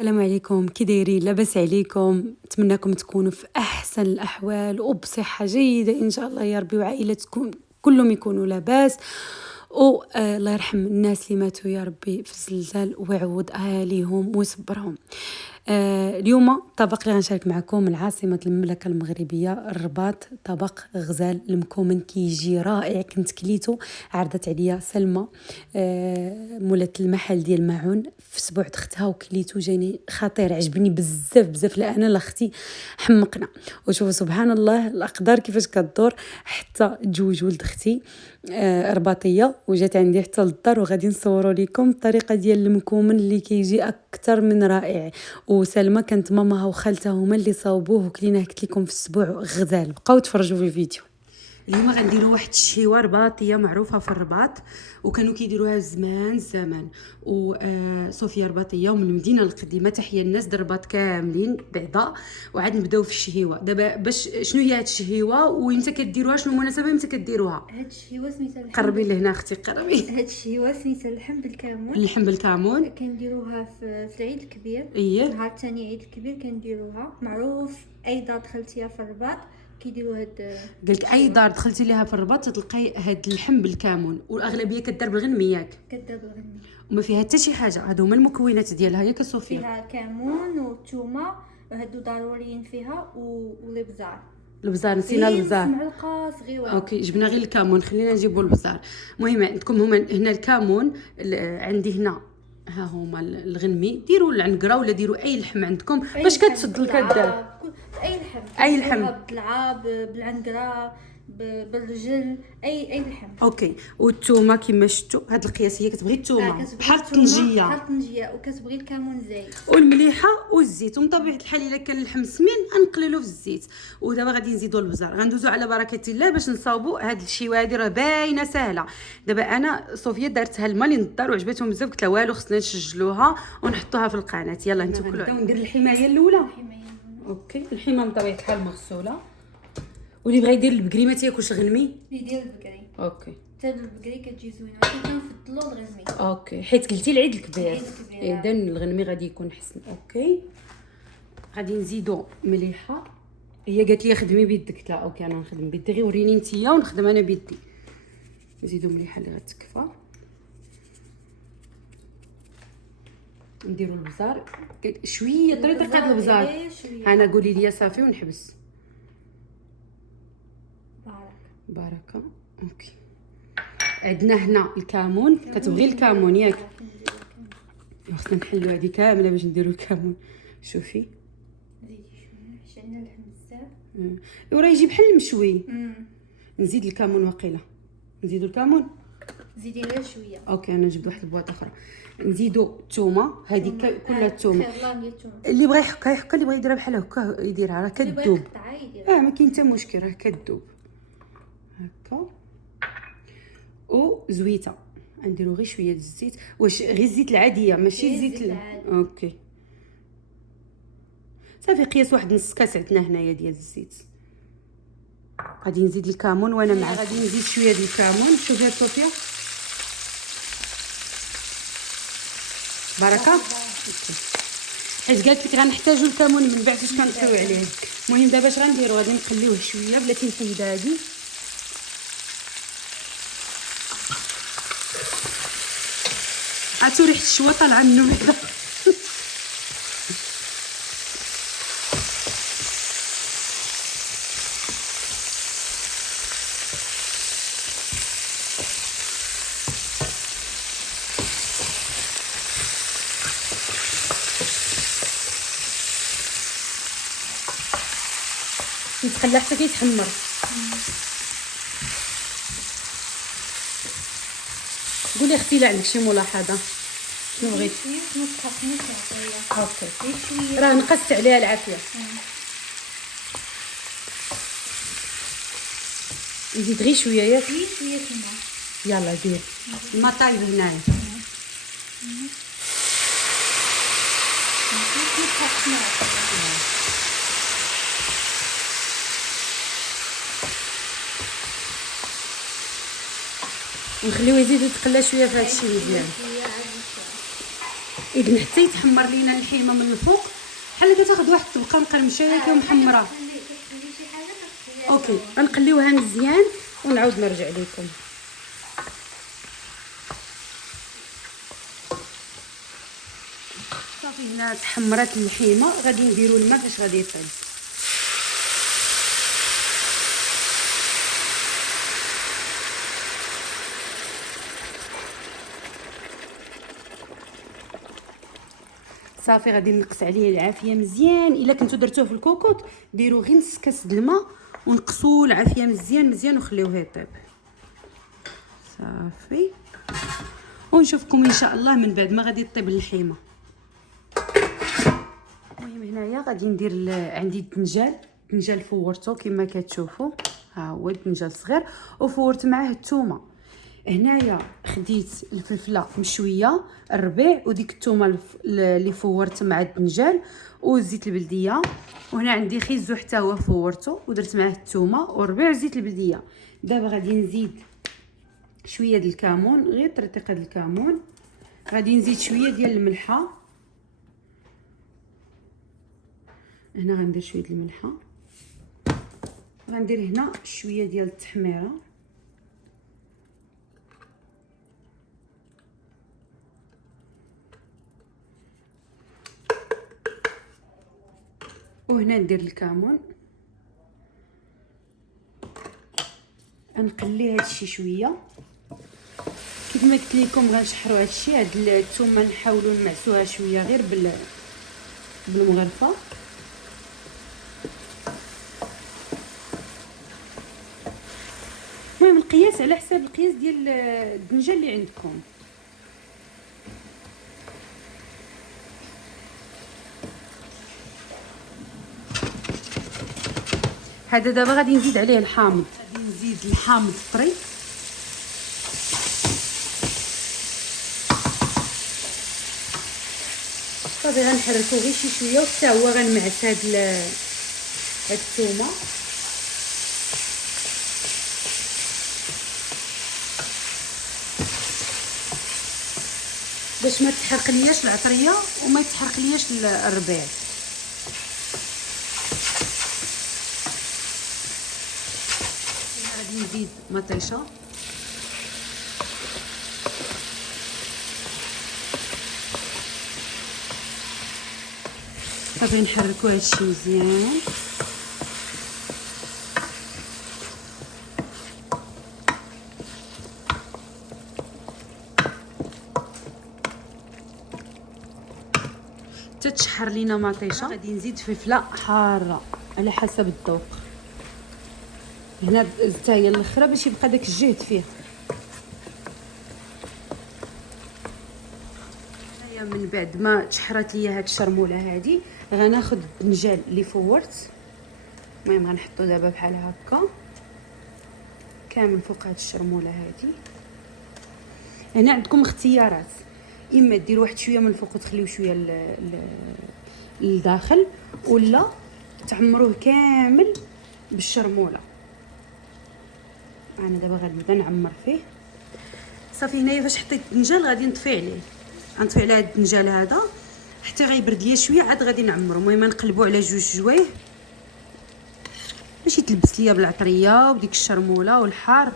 السلام عليكم، كي دايرين؟ لاباس عليكم؟ نتمنىكم تكونوا في احسن الاحوال وبصحه جيده ان شاء الله يا ربي، وعائلتكم كلهم يكونوا لاباس. الله يرحم الناس اللي ماتوا يا ربي في الزلزال ويعوض اهاليهم ويصبرهم. اليوم الطبق اللي غنشارك معكم من عاصمه المملكه المغربيه الرباط، طبق غزال المكومن، كيجي رائع. كنت كليته، عرضت عليا سلمى مولات المحل ديال الماعون في اسبوع اختها وكليته، جاني خطير، عجبني بزاف بزاف. لا انا لا اختي حمقنا. وشوفوا سبحان الله الاقدار كيفاش كدور، حتى تزوج ولد اختي رباطيه وجات عندي حتى للدار، وغادي نصوروا لكم الطريقه ديال المكومن اللي كيجي اكثر من رائع. وسلمى كانت ماماها وخالتها هما اللي صاوبوه وكليناه قلت لكم في اسبوع غزال. بقاو تفرجوا في الفيديو. اليوم غنديروا واحد الشهيوه رباطيه معروفه في الرباط، وكانوا كيديروها زمان. وصوفيا رباطيه ومن المدينه القديمه. تحيه الناس د الرباط كاملين بعدا. وعاد نبداو في الشهيوه دابا. باش شنو هي هاد الشهيوه وامتى كديروها، شنو المناسبه امتى كديروها؟ هاد الشهيوه سميتها اللحم. قربي لهنا اختي، قربي. هاد الشهيوه سميتها اللحم بالكامون. اللحم بالكامون كنديروها في العيد الكبير. اييه، نهار ثاني عيد الكبير كنديروها. معروف اي دار دخلتيها في الرباط كيديروا هاد. قلت اي دار دخلتي ليها في الرباط تلقاي هاد اللحم بالكامون، والاغلبيه كدار بالغنمي ياك، كدار بالغنمي، وما فيها حتى شي حاجه. هادو هما المكونات ديالها ياك صوفيا. فيها كامون وثومه، هادو ضروريين فيها، والابزار. البزار نسينا البزار. معلقه صغيره. اوكي، جبنا غير الكامون، خلينا نجيبوا البزار. المهم عندكم هما هنا الكامون، عندي هنا ها هما الغنمي. ديروا العنقره ولا ديروا اي لحم عندكم باش كتفضل كدار. اي لحم، اي لحم باللعاب، بالعنقره، بالرجل، اي لحم. اوكي. والثومه كما شفتوا هاد القياس، هي كتبغي الثومه بحال الطنجيه، بحال الطنجيه، وكتبغي الكمون زايد، والمليحه والزيت. ومن طبيعه الحال الا كان اللحم سمين نقللو في الزيت. ودابا غادي نزيدوا البزار. غندوزو على بركه الله باش نصاوبوا هاد الشيوه هادي. راه باينه سهله. دابا انا صوفيا دارتها الماء للدار وعجبتهم بزاف، قلت لها والو خصنا نسجلوها ونحطوها في القناه. يلا نتوكلوا. نبداو ندير الحمايه الاولى. اوكي، الحمام من طبيعه الحال مغسوله. واللي بغى يدير البقري ما تياكلش الغنمي، يدير البقري. اوكي، حتى البقري كتجي زوينه، ولكن كنفضلوا الغنمي. اوكي، حيت قلتي العيد الكبير. العيد الكبير. اذا الغنمي غادي يكون حسن. اوكي، غادي نزيدو مليحه. هي قالت لي خدمي بيدك، قلت لها اوكي انا نخدم بيدي، غير وريني نتيا ونخدم انا بيدي. نزيدو مليحه اللي غتكفى. نديرو البزار شويه، طريقه البزار. انا قولي لي صافي ونحبس. بركه. اوكي، عندنا هنا الكمون. كتبغي الكمون ياك؟ خصنا نحلو هذه كامله باش نديرو الكمون. شوفي زيدي شويه حيت عندنا اللحم بزاف. وراه يجي بحال المشوي. نزيد الكمون وقيله. نزيدو الكمون، زيدي غير شويه. اوكي، انا جبت واحد البواط اخرى. نزيدو الثومه هذه كلها الثومه. الثومه اللي بغى يحكها يحكها، اللي بغى يديرها بحال هكا يديرها، راه كتذوب. ما كاين حتى مشكل، راه كتذوب هكا وزويته. نديرو غير شويه الزيت. واش غير الزيت العاديه ماشي الزيت اوكي صافي. قياس واحد نص كاس عندنا هنايا ديال الزيت. غادي نزيد الكمون وانا مع غادي نزيد شويه ديال الكمون. شوفي يا صوفيا، بركه. حيت قالت لك غنحتاجو الكمون من بعد فاش كنطيو عليه. المهم دابا اش غنديرو؟ غادي نقليوه شويه بلاتي نحيد هادي. عرفتوا ريحه الشوا طالعه منو هكا. يتخلى حتى كيتحمر. قولي اختي لا عندك شي ملاحظه؟ شنو بغيتي؟ اوكي، راه نقصت عليها العافيه. نزيد غير شويه ياك؟ شويه الماء. يلا دير الماء طايب هنايا. ونخليوه يزيد يتقلى شويه في هادشي مزيان. اذن حتى يتحمر لينا الحيمه من الفوق بحال كتاخذ واحد الطبقه مقرمشه ومحمره. اوكي غنقليوها مزيان ونعاود نرجع لكم. صافي هنا تحمرات اللحيمه، غادي نديرو الماء باش غادي يطيب. صافي غادي نقص عليه العافيه مزيان. الا كنتو درتوه في الكوكوط ديروا غير نص كاس د الماء ونقصوا العافيه مزيان مزيان وخليوه يطيب. صافي ونشوفكم ان شاء الله من بعد ما غادي تطيب اللحيمه. المهم هنايا غادي ندير عندي الدنجال فورته كما كتشوفوا، ها هو الدنجال صغير وفورت معاه الثومه. هنايا خديت الفلفله مشويه الربيع وديك الثومه اللي فورت مع الدنجال وزيت البلديه، وهنا عندي خيزو حتى هو فورته ودرت معاه الثومه والربيع وزيت البلديه. دابا غادي نزيد شويه ديال الكمون، غير طريقه ديال الكمون. غادي نزيد شويه ديال الملحه، هنا غندير شويه ديال الملحه. غندير هنا شويه ديال التحميره، وهنا ندير الكمون. غنقلي هادشي شويه كيف ما قلت لكم، غنشحروا هادشي. هاد الثومه نحاولوا نمعسوها شويه غير بالمغرفه. المهم القياس على حساب القياس ديال الدنجه اللي عندكم. هذا دابا غادي نزيد عليه الحامض، غادي نزيد الحامض الطري. صافي غنحركو غير شي شويه وحتى هو غنمعس هاد الثومه. باش ما تحرق لياش العطريه وما يتحرق لياش الربيع. غادي نزيد مطيشه، صافي نحركو هادشي مزيان. تتشحر لينا مطيشه. غادي نزيد فلفله حاره على حسب الذوق. هنا زدتها هي الاخرى باش يبقى داك الجهد فيه. هيا من بعد ما تشحرات ليا هاد الشرموله هادي غناخذ الدنجال اللي فورت. المهم غنحطو دابا بحال هكا كامل فوق هاد الشرموله هادي. هنا عندكم اختيارات، اما ديروا واحد شويه من الفوق وتخليو شويه للداخل، ولا تعمروه كامل بالشرموله. انا دابا غنبدا نعمر فيه. صافي هنايا فاش حطيت الدنجال غادي نطفي عليه، غنطفي على هاد الدنجال هذا حتى غيبرد ليا شويه عاد غادي نعمرو. المهم نقلبو على جوج جوايه باش يتلبس ليا بالعطريه وديك الشرموله والحار،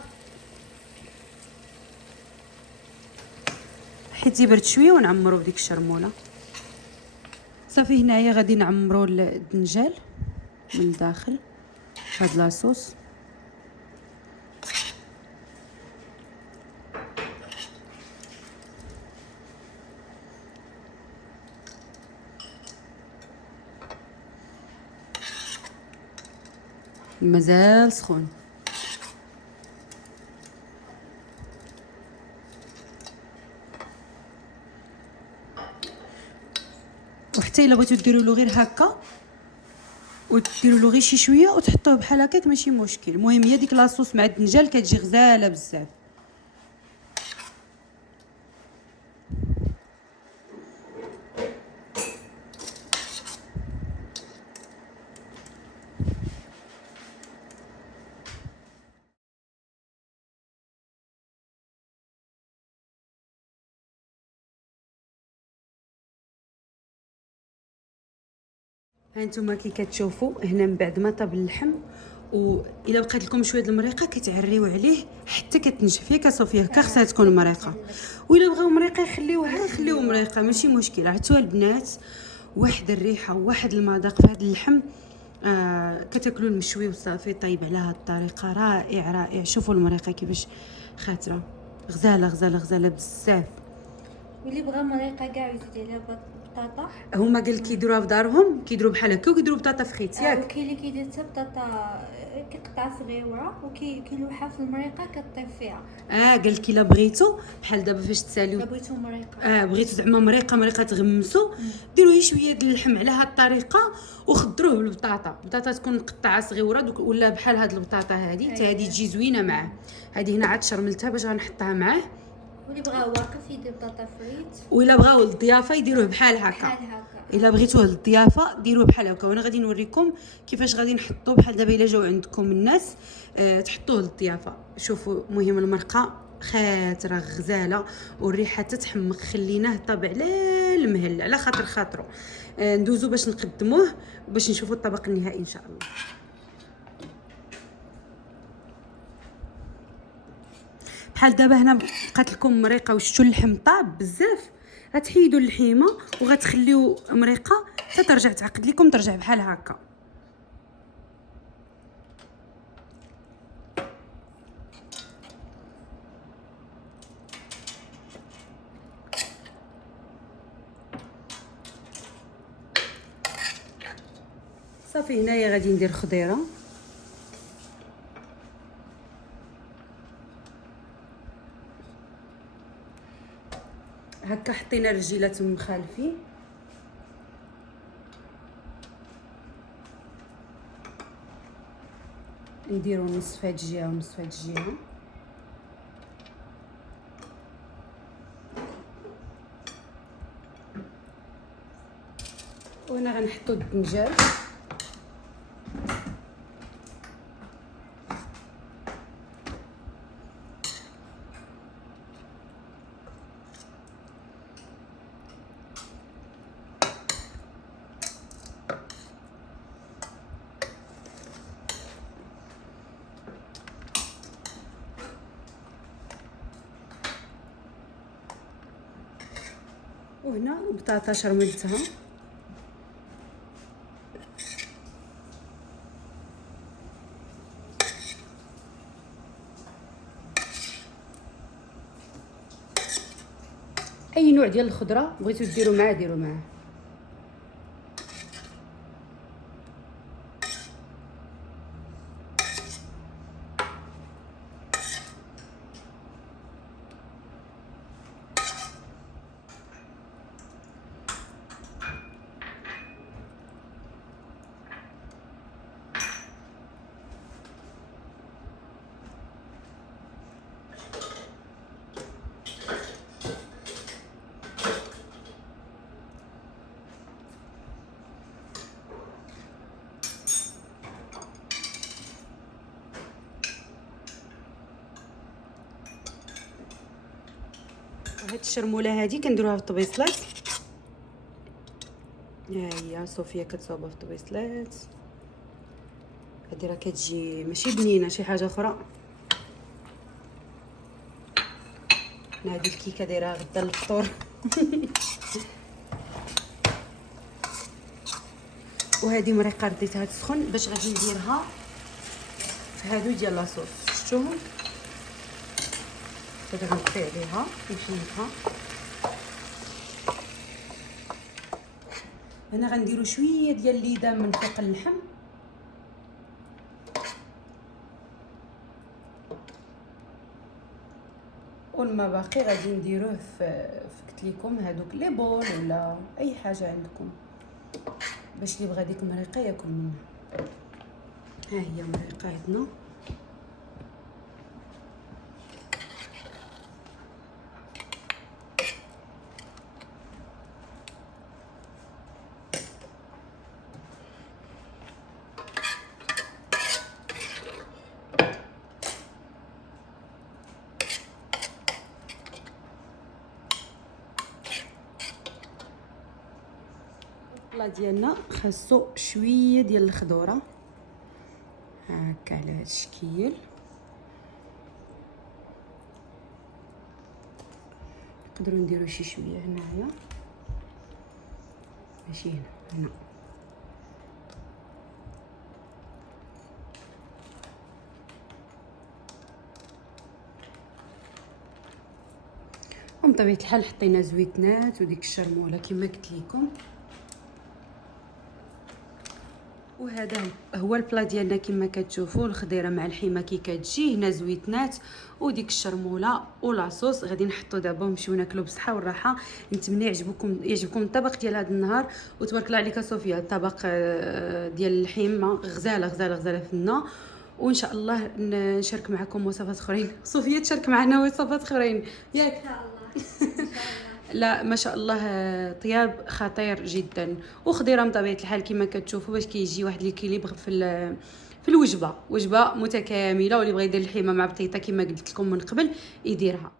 حيت يبرد شويه ونعمرو بديك الشرموله. صافي هنايا غادي نعمرو الدنجال من الداخل بهاد لاصوص. مازال سخون. وحتى الا بغيتو ديروا له غير هكا وديروا له غير شي شويه وتحطوه بحال هكاك ماشي مشكل. المهم هي ديك لاصوص مع الدنجال كتجي غزاله بزاف. هانتوما كي كتشوفوا هنا من بعد ما طاب اللحم، والا بقات لكم شويه د المريقه كتعريو عليه حتى كتنشف. ياك صوفيا هكا خصها تكون مريقه، وإلا بغاو مريقه يخليوها مريقه ماشي مشكل. عرفتوا البنات، واحد الريحه وواحد المذاق في هذا اللحم. كتاكلوا المشوي وصافي طيب على هذه الطريقه. رائع رائع. شوفوا المريقه كيفاش خاطره، غزاله غزاله غزاله بزاف. واللي بغى مريقه كاع يزيد عليها بطاطا. هما قال لك كيديروها في دارهم، كيديروا بحال هكا وكيديروا بطاطا في خيط ياك. وكاين اللي كيدير حتى بطاطا كيقطع صغيره وكيلوحها في المريقه كطيب فيها. قال لك الا بغيتو بحال دابا فاش تساليو، بغيتو مريقه، بغيتو زعما مريقه تغمسوا، ديروا غير شويه د اللحم على هاد الطريقه وخضروه بالبطاطا تكون مقطعه صغيره ولا بحال هاد البطاطا هادي حتى هادي تجي زوينه معاه. هادي هنا عاد شرملتها باش غنحطها معاه. واللي بغا واقف يدير بطاطا فريت، وإلا بغاو للضيافه يديروه بحال هكا. الا بغيتوه للضيافه ديروه بحال هكا. وانا غادي نوريكم كيفاش غادي نحطوه. بحال دابا الا جاو عندكم الناس تحطوه للضيافه. شوفوا المهم المرقه خاطره غزاله والريحه تتحمق. خليناه طاب على المهل على خاطرو. ندوزو باش نقدموه باش نشوفوا الطبق النهائي ان شاء الله. بحال دابا هنا بقات لكم مريقه وشفتوا اللحم طاب بزاف، غتحيدوا اللحيمه وغتخليو مريقه حتى ترجع تعقد لكم، ترجع بحال هكا. صافي هنايا غادي ندير خضيره. هكا حطينا الرجيلات مخالفين، نديرو نص في هاد الجهه ونص في هاد الجهه. وهنا غنحطو الدنجال. وهنا بطاطا شرملتها. اي نوع ديال الخضره بغيتو ديروا معاه ديروا معاه. هاد الشرموله هادي كنديروها في الطبيصلات. ها هي صوفيا كتصاوبها في الطبيصلات. هادي راه كتجي ماشي بنينه شي حاجه اخرى. هادي الكيكه دايرها غدا للفطور. وهذه مريقه رديتها تسخن باش غادي نديرها في هادو ديال لاصوص. شفتوهم غادي غنطفي عليها ونشيلها. هنا غنديروا شويه ديال الليدام من فوق اللحم. والما باقي غادي نديروه في قلت لكم هذوك لي بول ولا اي حاجه عندكم باش اللي بغى ديك المريقه ياكل منها. ها هي مريقه عندنا. البلا ديالنا خاصو شويه ديال الخضوره هكا على هذا الشكل. نقدروا نديروا شي شويه هنايا ماشي هنا بطبيعه الحال حطينا زويتنات وديك الشرموله كما قلت لكم. وهذا هو البلا ديالنا كما كتشوفوا، الخضيره مع الحمى كي كتجي، هنا زويتنات وديك الشرموله ولاصوص. غادي نحطو دابا ونمشيو ناكلو بالصحه والراحه. نتمنى يعجبكم الطبق ديال هذا النهار. وتبارك الله عليك صوفيا، الطبق ديال الحمى غزاله غزاله غزاله فينا. وان شاء الله نشارك معكم وصفات اخرين. صوفيا تشارك معنا وصفات اخرين ياك ان شاء الله ان شاء الله. لا ما شاء الله طياب خطير جدا، وخضيره بطبيعه الحال كما كتشوفوا باش كيجي واحد ليكيليبر في الوجبه، وجبه متكامله. واللي بغى يدير الحمى مع بطيطه كما قلت لكم من قبل يديرها.